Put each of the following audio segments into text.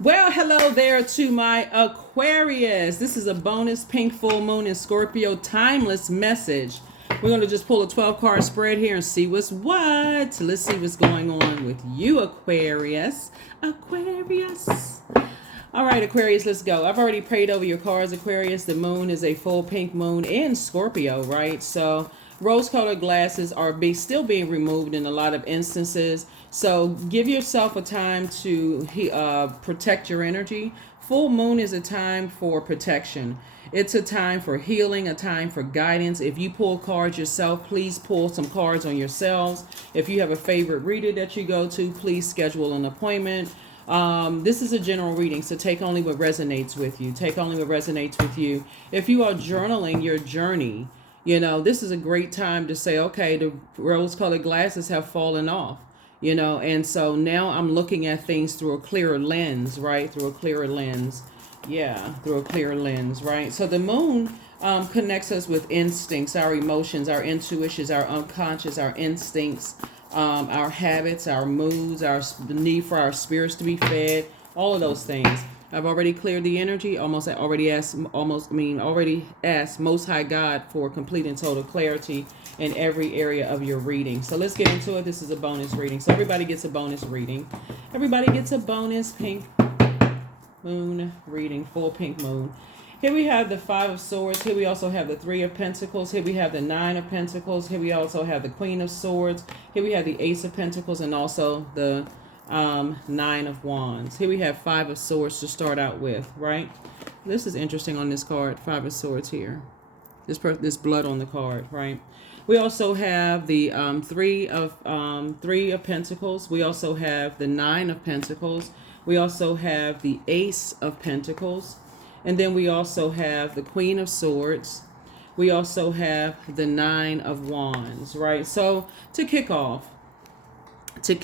Well, hello there to my Aquarius. This is a bonus pink full moon in Scorpio timeless message. We're going to just pull a 12 card spread here and see what's what. Let's see what's going on with you, Aquarius. Aquarius. All right, Aquarius, let's go. I've already prayed over your cards, Aquarius. The moon is a full pink moon in Scorpio, right? So rose-colored glasses are still being removed in a lot of instances. So give yourself a time to protect your energy. Full moon is a time for protection. It's a time for healing, a time for guidance. If you pull cards yourself, please pull some cards on yourselves. If you have a favorite reader that you go to, please schedule an appointment. This is a general reading, so take only what resonates with you. Take only what resonates with you. If you are journaling your journey, this is a great time to say, okay, the rose-colored glasses have fallen off, and so now I'm looking at things through a clearer lens, right? Through a clearer lens. Yeah, through a clearer lens, right? So the moon connects us with instincts, our emotions, our intuitions, our unconscious, our instincts, our habits, our moods, the need for our spirits to be fed, all of those things. I've already cleared the energy. Already asked Most High God for complete and total clarity in every area of your reading. So let's get into it. This is a bonus reading. So everybody gets a bonus reading. Everybody gets a bonus pink moon reading, full pink moon. Here we have the Five of Swords. Here we also have the Three of Pentacles. Here we have the Nine of Pentacles. Here we also have the Queen of Swords. Here we have the Ace of Pentacles and also the Nine of Wands. Here we have Five of Swords to start out with, right? This is interesting on this card, Five of Swords here. This blood on the card, right? We also have the Three of Pentacles. We also have the Nine of Pentacles. We also have the Ace of Pentacles. And then we also have the Queen of Swords. We also have the Nine of Wands, right? So to kick off, there's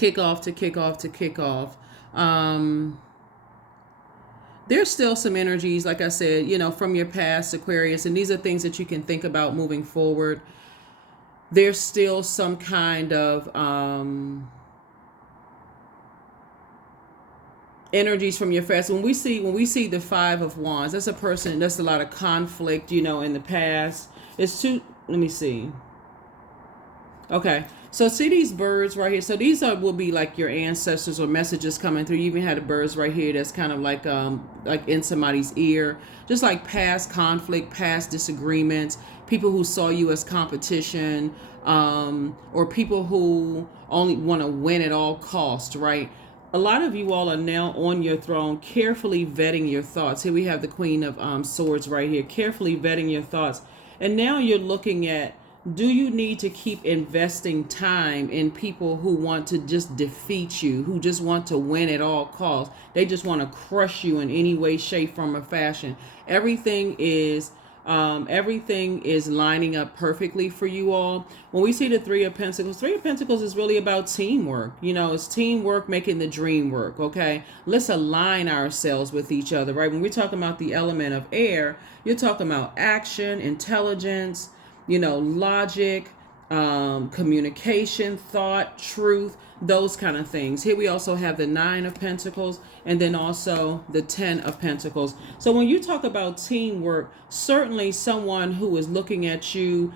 still some energies, like I said, from your past, Aquarius, and these are things that you can think about moving forward. There's still some kind of energies from your past. When we see the Five of Wands, that's a person, that's a lot of conflict, in the past. Let me see. Okay. So see these birds right here. So these will be like your ancestors or messages coming through. You even had the birds right here that's kind of like in somebody's ear. Just like past conflict, past disagreements, people who saw you as competition, or people who only want to win at all costs, right? A lot of you all are now on your throne, carefully vetting your thoughts. Here we have the Queen of Swords right here, carefully vetting your thoughts. And now you're looking at, do you need to keep investing time in people who want to just defeat you, who just want to win at all costs? They just want to crush you in any way, shape, form, or fashion. Everything is lining up perfectly for you all. When we see the Three of Pentacles is really about teamwork. It's teamwork making the dream work, okay? Let's align ourselves with each other, right? When we're talking about the element of air, you're talking about action, intelligence, logic, communication, thought, truth, those kind of things. Here we also have the Nine of Pentacles and then also the Ten of Pentacles. So when you talk about teamwork, certainly someone who is looking at you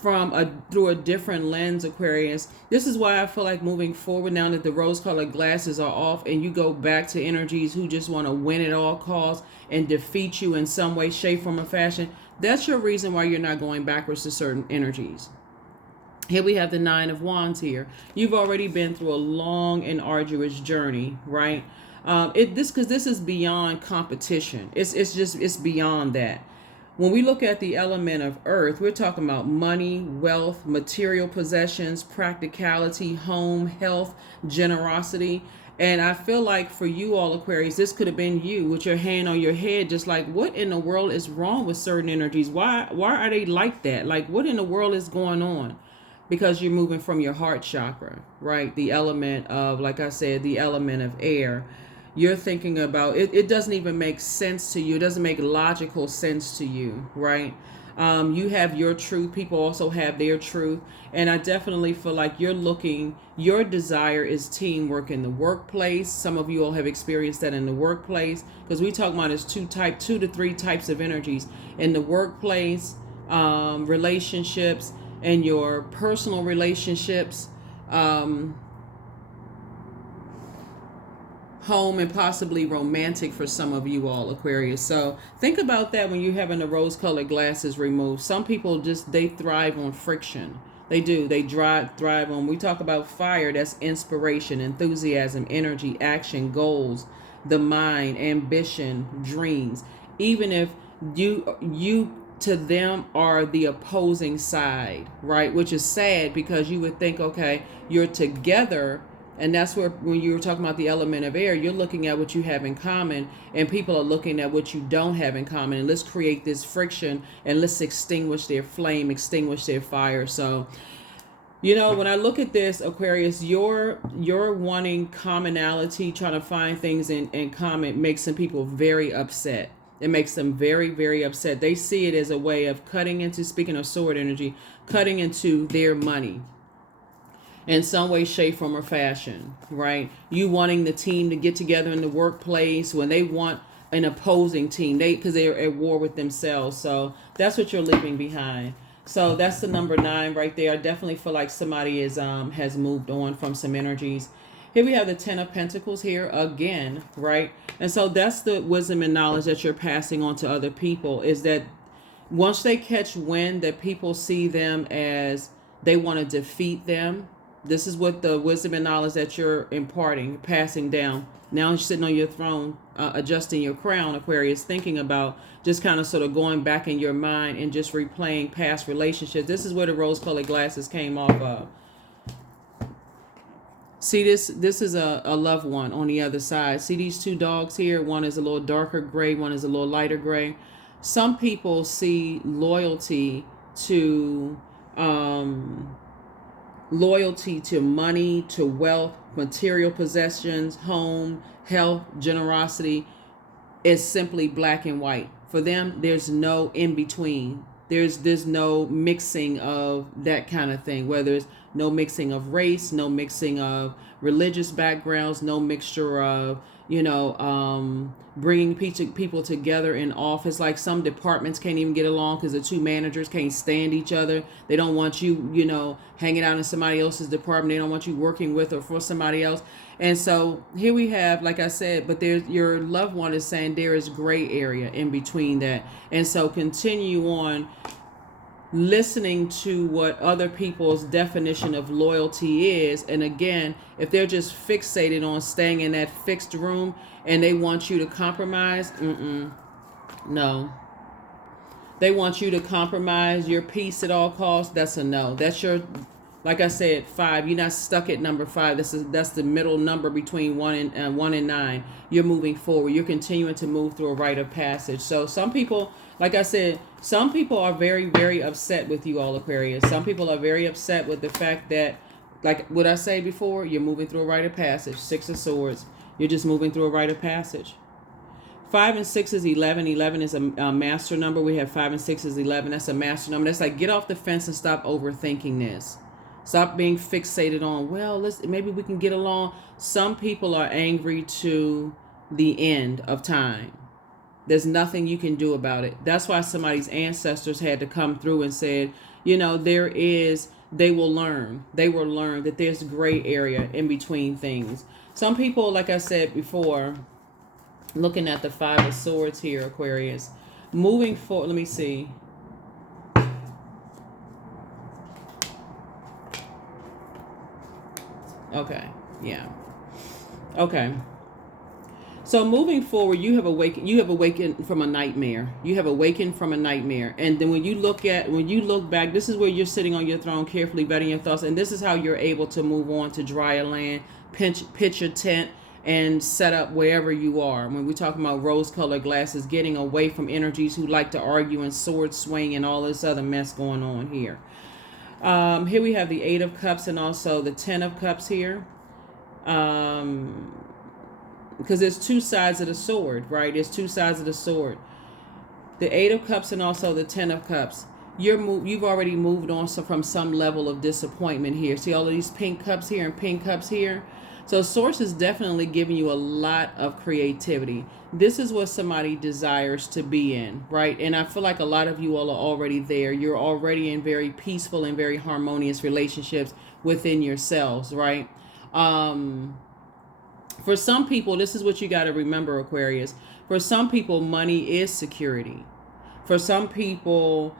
through a different lens, Aquarius. This is why I feel like moving forward, now that the rose-colored glasses are off and you go back to energies who just want to win at all costs and defeat you in some way, shape, form, or fashion, that's your reason why you're not going backwards to certain energies. Here we have the Nine of Wands here. You've already been through a long and arduous journey, right? This is beyond competition. It's beyond that. When we look at the element of earth, we're talking about money, wealth, material possessions, practicality, home, health, generosity. And I feel like for you all, Aquarius, this could have been you with your hand on your head, just like, what in the world is wrong with certain energies? Why are they like that? Like, what in the world is going on? Because you're moving from your heart chakra, right? The element of, like I said, the element of air. You're thinking about it. It doesn't even make sense to you. It doesn't make logical sense to you, right? You have your truth. People also have their truth. And I definitely feel like your desire is teamwork in the workplace. Some of you all have experienced that in the workplace, because we talk about is two to three types of energies in the workplace, relationships, and your personal relationships, home, and possibly romantic for some of you all, Aquarius. So think about that when you're having the rose colored glasses removed. Some people they thrive on friction. They do. They thrive on, we talk about fire, that's inspiration, enthusiasm, energy, action, goals, the mind, ambition, dreams. Even if you to them are the opposing side, right? Which is sad, because you would think, okay, you're together. And that's where, when you were talking about the element of air, you're looking at what you have in common, and people are looking at what you don't have in common. And let's create this friction, and let's extinguish their flame, extinguish their fire. So, when I look at this, Aquarius, you're wanting commonality, trying to find things in common, makes some people very upset. It makes them very, very upset. They see it as a way of cutting into, speaking of sword energy, cutting into their money in some way, shape, form, or fashion, right? You wanting the team to get together in the workplace when they want an opposing team, because they're at war with themselves. So that's what you're leaving behind. So that's the number 9 right there. I definitely feel like somebody has moved on from some energies. Here we have the 10 of Pentacles here again, right? And so that's the wisdom and knowledge that you're passing on to other people, is that once they catch wind that people see them as they want to defeat them, this is what the wisdom and knowledge that you're imparting, passing down. Now you're sitting on your throne, adjusting your crown, Aquarius, thinking about just kind of sort of going back in your mind and just replaying past relationships. This is where the rose-colored glasses came off of. See, this is a loved one on the other side. See these two dogs here? One is a little darker gray, one is a little lighter gray. Some people see loyalty to money, to wealth, material possessions, home, health, generosity is simply black and white. For them, there's no in between. There's no mixing of that kind of thing, whether it's no mixing of race, no mixing of religious backgrounds, no mixture of, bringing people together in office. Like some departments can't even get along because the two managers can't stand each other. They don't want you, hanging out in somebody else's department. They don't want you working with or for somebody else. And so here we have, like I said, but there's your loved one is saying there is gray area in between that. And so continue on listening to what other people's definition of loyalty is. And again, if they're just fixated on staying in that fixed room and they want you to compromise, no. They want you to compromise your peace at all costs. That's a no. That's your, like I said, 5. You're not stuck at number 5. That's the middle number between 1 and 9. You're moving forward. You're continuing to move through a rite of passage. So some people, like I said, some people are very, very upset with you all, Aquarius. Some people are very upset with the fact that, like what I said before, you're moving through a rite of passage. 6 of Swords. You're just moving through a rite of passage. 5 and 6 is 11. 11 is a master number. We have 5 and 6 is 11. That's a master number. That's like, get off the fence and stop overthinking this. Stop being fixated on, well, maybe we can get along. Some people are angry to the end of time. There's nothing you can do about it. That's why somebody's ancestors had to come through and said, they will learn. They will learn that there's gray area in between things. Some people, like I said before, looking at the 5 of Swords here, Aquarius, moving forward, let me see. Okay, yeah. Okay. So moving forward, you have awakened from a nightmare. You have awakened from a nightmare. And then when you look back, this is where you're sitting on your throne, carefully vetting your thoughts. And this is how you're able to move on to drier land, pitch your tent, and set up wherever you are. When we're talking about rose-colored glasses, getting away from energies who like to argue and sword swing and all this other mess going on here. Here we have the 8 of Cups and also the 10 of Cups here. Because there's two sides of the sword, right? There's two sides of the sword. The Eight of Cups and also the Ten of Cups. You've already moved on from some level of disappointment here. See all of these pink cups here and pink cups here? So Source is definitely giving you a lot of creativity. This is what somebody desires to be in, right? And I feel like a lot of you all are already there. You're already in very peaceful and very harmonious relationships within yourselves, right? For some people, this is what you got to remember, Aquarius. For some people, money is security. For some people,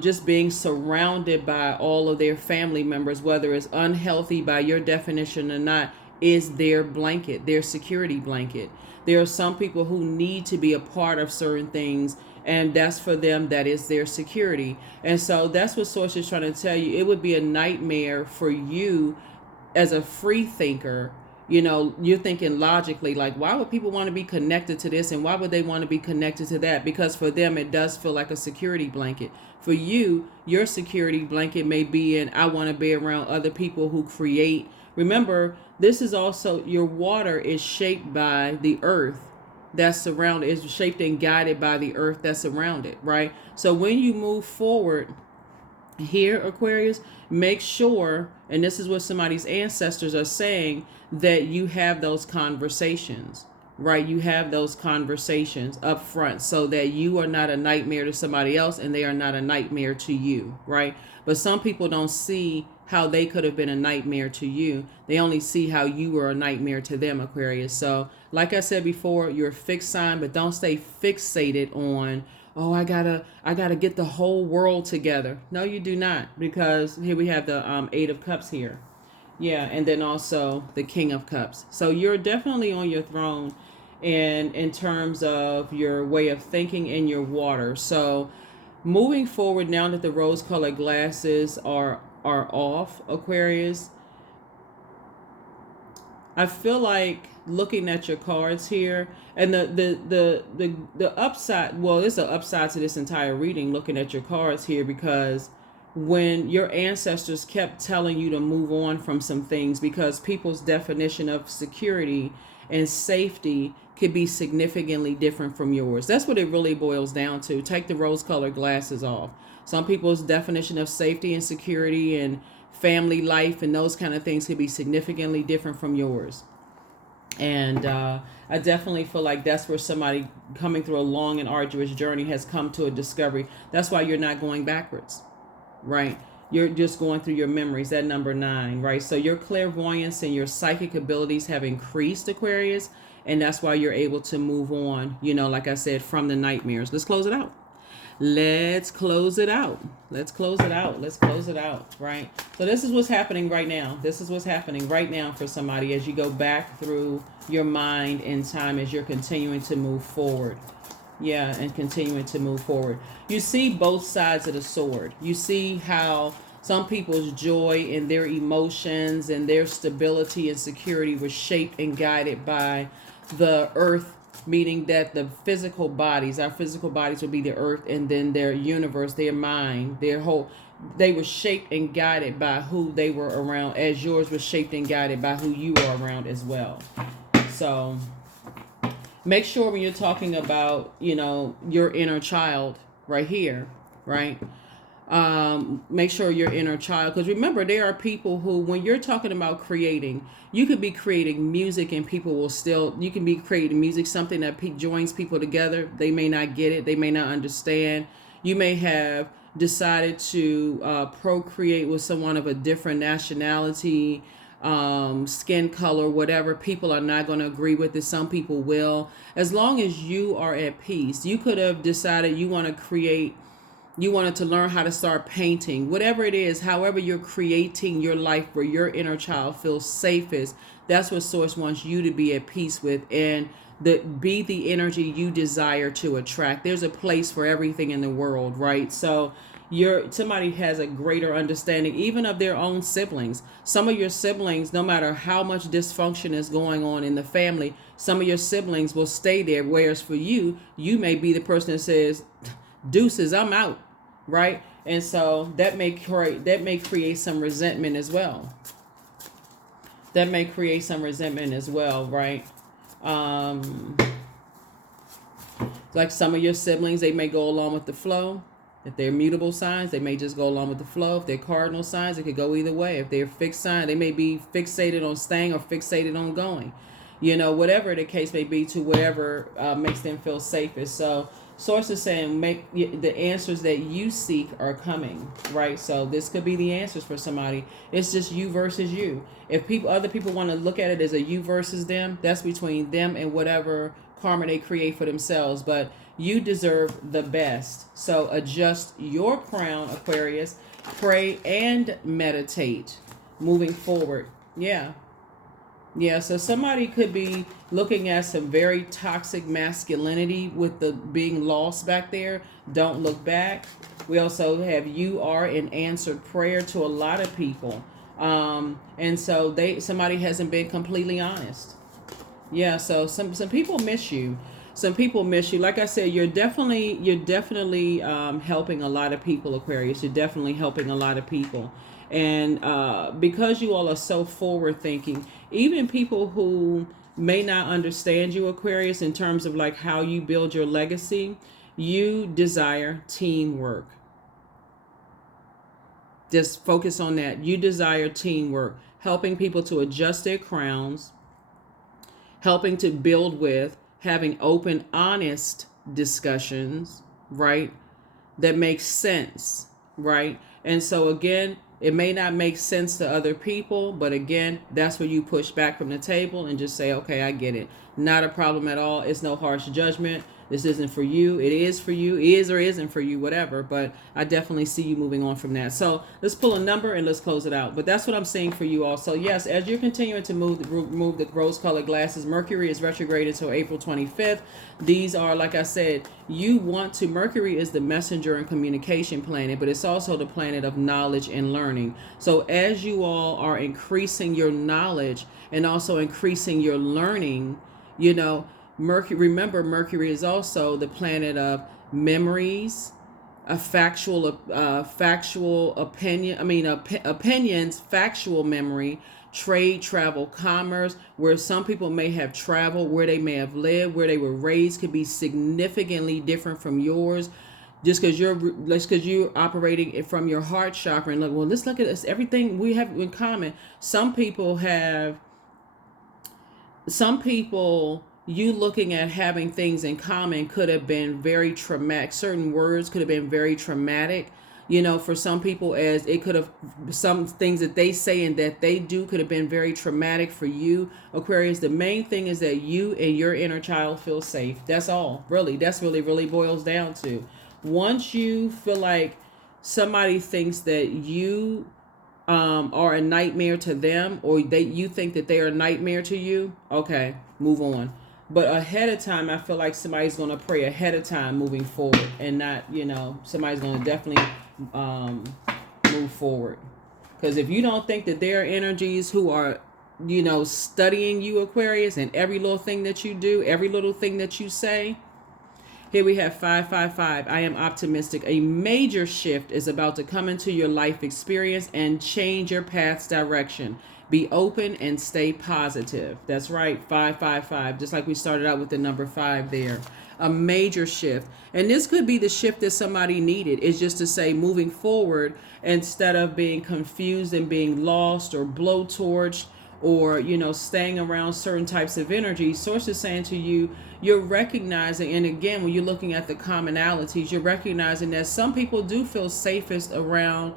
just being surrounded by all of their family members, whether it's unhealthy by your definition or not, is their blanket, their security blanket. There are some people who need to be a part of certain things, and that's for them, that is their security. And so that's what Source is trying to tell you. It would be a nightmare for you as a free thinker. You know, you're thinking logically, like, why would people want to be connected to this and why would they want to be connected to that? Because for them, it does feel like a security blanket. For you, your security blanket may be in, I want to be around other people who create. Remember, this is also, your water is shaped by the earth that's surrounded, is shaped and guided by the earth that's surrounded, right? So when you move forward here, Aquarius, make sure, and this is what somebody's ancestors are saying, that you have those conversations, right? You have those conversations up front so that you are not a nightmare to somebody else and they are not a nightmare to you, right? But some people don't see how they could have been a nightmare to you. They only see how you were a nightmare to them, Aquarius. So like I said before, you're a fixed sign, but don't stay fixated on, oh, I gotta get the whole world together. No, you do not, because here we have the Eight of Cups here. Yeah, and then also the King of Cups. So you're definitely on your throne in terms of your way of thinking and your water. So moving forward, now that the rose-colored glasses are off, Aquarius, I feel like looking at your cards here, and the upside, well, there's an upside to this entire reading looking at your cards here, because when your ancestors kept telling you to move on from some things, because people's definition of security and safety could be significantly different from yours. That's what it really boils down to. Take the rose-colored glasses off. Some people's definition of safety and security and family life and those kind of things could be significantly different from yours. And I definitely feel like that's where somebody coming through a long and arduous journey has come to a discovery. That's why you're not going backwards, right? You're just going through your memories, that number 9, right? So your clairvoyance and your psychic abilities have increased, Aquarius, and that's why you're able to move on, you know, like I said, from the nightmares. Let's close it out. Let's close it out. Let's close it out. Let's close it out, right? So this is what's happening right now. This is what's happening right now for somebody as you go back through your mind in time, as you're continuing to move forward. Yeah, and continuing to move forward. You see both sides of the sword. You see how some people's joy and their emotions and their stability and security was shaped and guided by the earth, meaning that the physical bodies, our physical bodies would be the earth, and then their universe, their mind, their whole, they were shaped and guided by who they were around, as yours was shaped and guided by who you are around as well. So make sure when you're talking about, you know, your inner child right here, right? Make sure your inner child, because remember, there are people who, when you're talking about creating, you could be creating music and people will still, you can be creating music, something that joins people together. They may not get it. They may not understand. You may have decided to procreate with someone of a different nationality, skin color, whatever. People are not going to agree with it. Some people will. As long as you are at peace, you could have decided you want to create, you wanted to learn how to start painting, whatever it is, however you're creating your life where your inner child feels safest. That's what Source wants you to be at peace with, and be the energy you desire to attract. There's a place for everything in the world, right? So somebody has a greater understanding even of their own siblings. Some of your siblings, no matter how much dysfunction is going on in the family, some of your siblings will stay there, whereas for you, you may be the person that says, deuces, I'm out, right? And so that may create some resentment as well. That may create some resentment as well, right? Like some of your siblings, they may go along with the flow. If they're mutable signs, they may just go along with the flow. If they're cardinal signs, it could go either way. If they're fixed sign, they may be fixated on staying or fixated on going. Whatever the case may be, to whatever makes them feel safest. So source is saying make the answers that you seek are coming, right? So this could be the answers for somebody. It's just you versus you. If other people want to look at it as a you versus them, that's between them and whatever karma they create for themselves. But you deserve the best. So adjust your crown, Aquarius. Pray and meditate moving forward. Yeah, so somebody could be looking at some very toxic masculinity with the being lost back there. Don't look back. We also have you are an answered prayer to a lot of people. And so somebody hasn't been completely honest. Yeah, so some people miss you. Some people miss you. Like I said, you're definitely helping a lot of people, Aquarius. You're definitely helping a lot of people. And because you all are so forward thinking, even people who may not understand you, Aquarius, in terms of like how you build your legacy, you desire teamwork. Just focus on that. You desire teamwork, helping people to adjust their crowns, helping to build with, having open, honest discussions, right? That makes sense, right? And so again, it may not make sense to other people, but again, that's where you push back from the table and just say, okay, I get it. Not a problem at all. It's no harsh judgment. This isn't for you. It is for you. Is or isn't for you, whatever. But I definitely see you moving on from that. So let's pull a number and let's close it out. But that's what I'm saying for you all. So yes, as you're continuing to move the rose-colored glasses, Mercury is retrograde until April 25th. These are, like I said, Mercury is the messenger and communication planet, but it's also the planet of knowledge and learning. So as you all are increasing your knowledge and also increasing your learning, Mercury is also the planet of memories, a factual opinions, factual memory, trade, travel, commerce, where some people may have traveled, where they may have lived, where they were raised could be significantly different from yours. Just because you're operating from your heart chakra and let's look at this, everything we have in common. Some people, you looking at having things in common could have been very traumatic. Certain words could have been very traumatic, for some people, as it could have, some things that they say and that they do could have been very traumatic for you, Aquarius. The main thing is that you and your inner child feel safe. That's all, really. That's really boils down to. Once you feel like somebody thinks that you are a nightmare to them, or you think that they are a nightmare to you, okay, move on. But ahead of time, I feel like somebody's going to pray ahead of time moving forward, and not, somebody's going to definitely move forward. Because if you don't think that there are energies who are, studying you, Aquarius, and every little thing that you do, every little thing that you say. Here we have 555. I am optimistic. A major shift is about to come into your life experience and change your path's direction. Be open and stay positive. That's right, 555. Just like we started out with the number 5 there. A major shift. And this could be the shift that somebody needed. It's just to say, moving forward, instead of being confused and being lost or blowtorched, or staying around certain types of energy. Source is saying to you, you're recognizing, and again, when you're looking at the commonalities, you're recognizing that some people do feel safest around,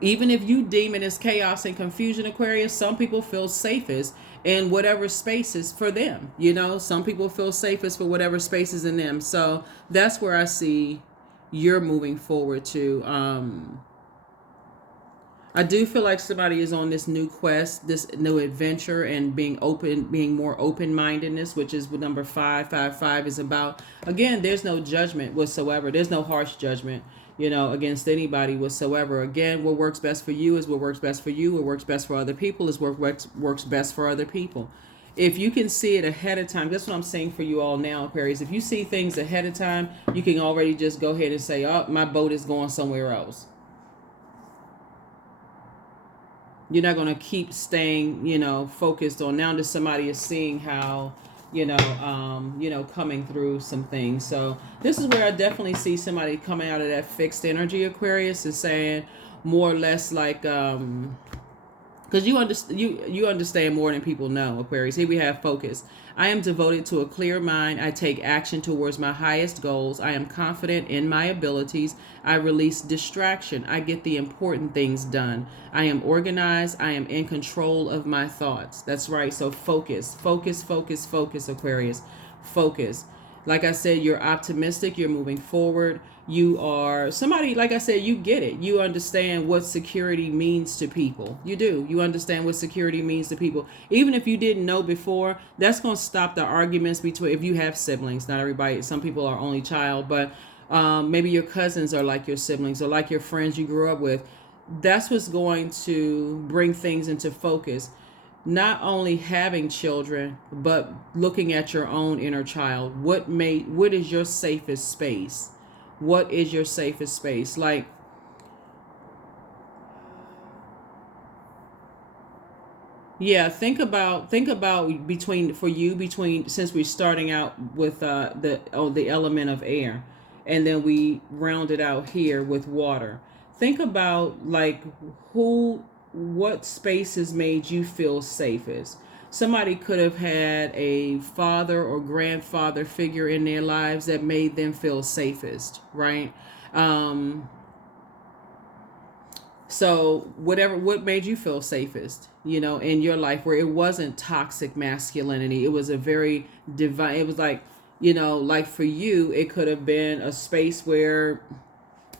even if you deem it as chaos and confusion, Aquarius, some people feel safest in whatever spaces for them. Some people feel safest for whatever spaces in them. So that's where I see you're moving forward to. I do feel like somebody is on this new quest, this new adventure, and being more open-mindedness, which is what number 555 is about. Again, there's no judgment whatsoever. There's no harsh judgment, against anybody whatsoever. Again, what works best for you is what works best for you. What works best for other people is what works best for other people. If you can see it ahead of time, that's what I'm saying for you all now, Aquarius. If you see things ahead of time, you can already just go ahead and say, oh, my boat is going somewhere else. You're not going to keep staying, focused on now that somebody is seeing how coming through some things. So this is where I definitely see somebody coming out of that fixed energy, Aquarius, is saying more or less like, because you understand more than people know, Aquarius. Here we have focus. I am devoted to a clear mind. I take action towards my highest goals. I am confident in my abilities. I release distraction. I get the important things done. I am organized. I am in control of my thoughts. That's right. So focus, focus, focus, focus, Aquarius. Focus. Like I said, you're optimistic. You're moving forward. You are somebody, like I said, you get it. You understand what security means to people. You do. You understand what security means to people. Even if you didn't know before, that's going to stop the arguments between, if you have siblings. Not everybody, some people are only child, but maybe your cousins are like your siblings or like your friends you grew up with. That's what's going to bring things into focus. Not only having children, but looking at your own inner child. What is your safest space? What is your safest space? Like, yeah, think about between, since we're starting out with the element of air, and then we round it out here with water. Think about like what spaces made you feel safest. Somebody could have had a father or grandfather figure in their lives that made them feel safest, right? Um, so what made you feel safest, in your life, where it wasn't toxic masculinity. It was a very divine, it was like, like for you, it could have been a space where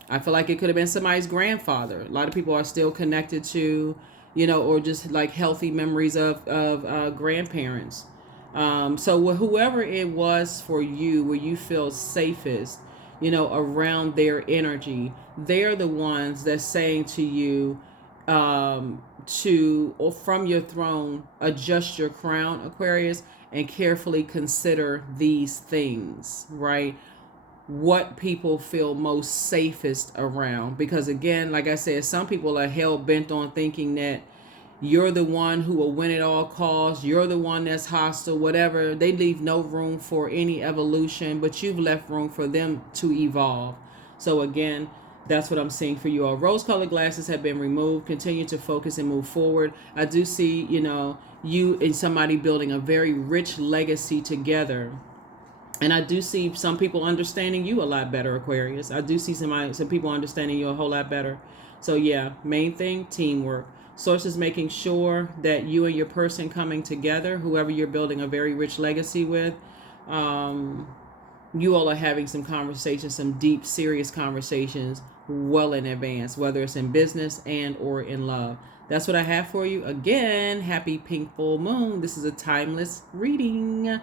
I feel like it could have been somebody's grandfather. A lot of people are still connected to, or just like healthy memories of grandparents. So whoever it was for you, where you feel safest, around their energy, they're the ones that's saying to you, or from your throne, adjust your crown, Aquarius, and carefully consider these things, right? What people feel most safest around. Because again, like I said, some people are hell bent on thinking that you're the one who will win at all costs. You're the one that's hostile, whatever. They leave no room for any evolution, but you've left room for them to evolve. So again, that's what I'm seeing for you all. Rose-colored glasses have been removed. Continue to focus and move forward. I do see, you and somebody building a very rich legacy together. And I do see some people understanding you a lot better, Aquarius. I do see some people understanding you a whole lot better. So yeah, main thing, teamwork. Sources making sure that you and your person coming together, whoever you're building a very rich legacy with, you all are having some conversations, some deep, serious conversations well in advance, whether it's in business and or in love. That's what I have for you. Again, happy pink full moon. This is a timeless reading.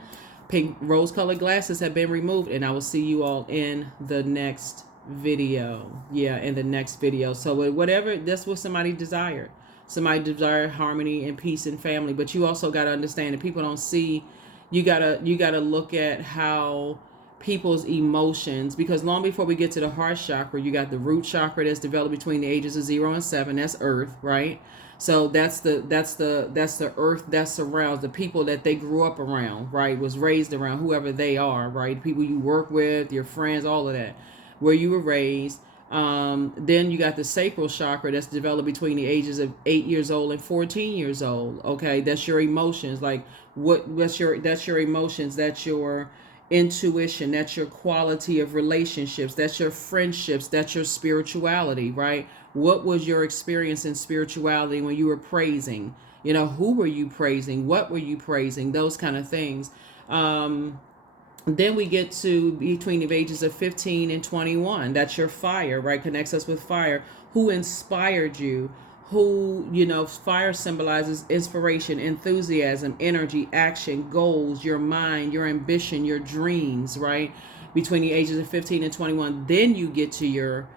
Pink rose-colored glasses have been removed, and I will see you all in the next video. Yeah, in the next video. So whatever, that's what somebody desired. Somebody desired harmony and peace and family, but you also got to understand that people don't see. You gotta look at how people's emotions, because long before we get to the heart chakra, you got the root chakra that's developed between the ages of 0 and 7. That's earth, right? So that's the earth that surrounds the people that they grew up around, right? Was raised around, whoever they are, right? People you work with, your friends, all of that, where you were raised. Then you got the sacral chakra that's developed between the ages of 8 years old and 14 years old. Okay, that's your emotions. Like that's your emotions. That's your intuition. That's your quality of relationships. That's your friendships. That's your spirituality, right? What was your experience in spirituality when you were praising? Who were you praising? What were you praising? Those kind of things. Then we get to between the ages of 15 and 21. That's your fire, right? Connects us with fire. Who inspired you? Fire symbolizes inspiration, enthusiasm, energy, action, goals, your mind, your ambition, your dreams, right? Between the ages of 15 and 21. Then you get to your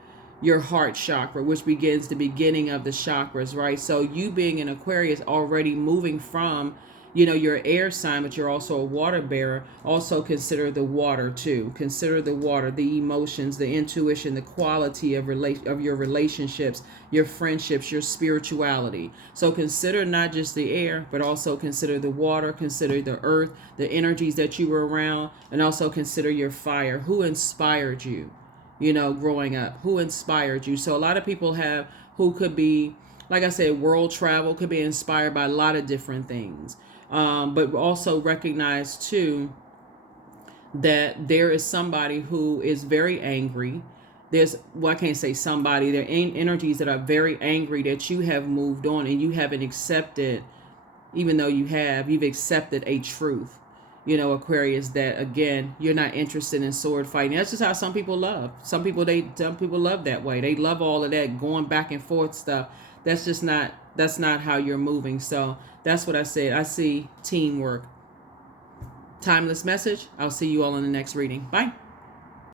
heart chakra, which begins the beginning of the chakras, right? So you being an Aquarius, already moving from You know, you're an air sign, but you're also a water bearer. Also consider the water too. Consider the water, the emotions, the intuition, the quality of your relationships, your friendships, your spirituality. So consider not just the air, but also consider the water, consider the earth, the energies that you were around, and also consider your fire. Who inspired you, you know, growing up? Who inspired you? So a lot of people have who could be, like I said, world travel, could be inspired by a lot of different things. But also recognize too that there is somebody who is very angry. There's, well, I can't say somebody, there are energies that are very angry that you have moved on and you haven't accepted, even though you've accepted a truth. You know, Aquarius, that again, you're not interested in sword fighting. That's just how some people love. Some people love that way. They love all of that going back and forth stuff. That's not how you're moving. So that's what I said. I see teamwork. Timeless message. I'll see you all in the next reading. Bye.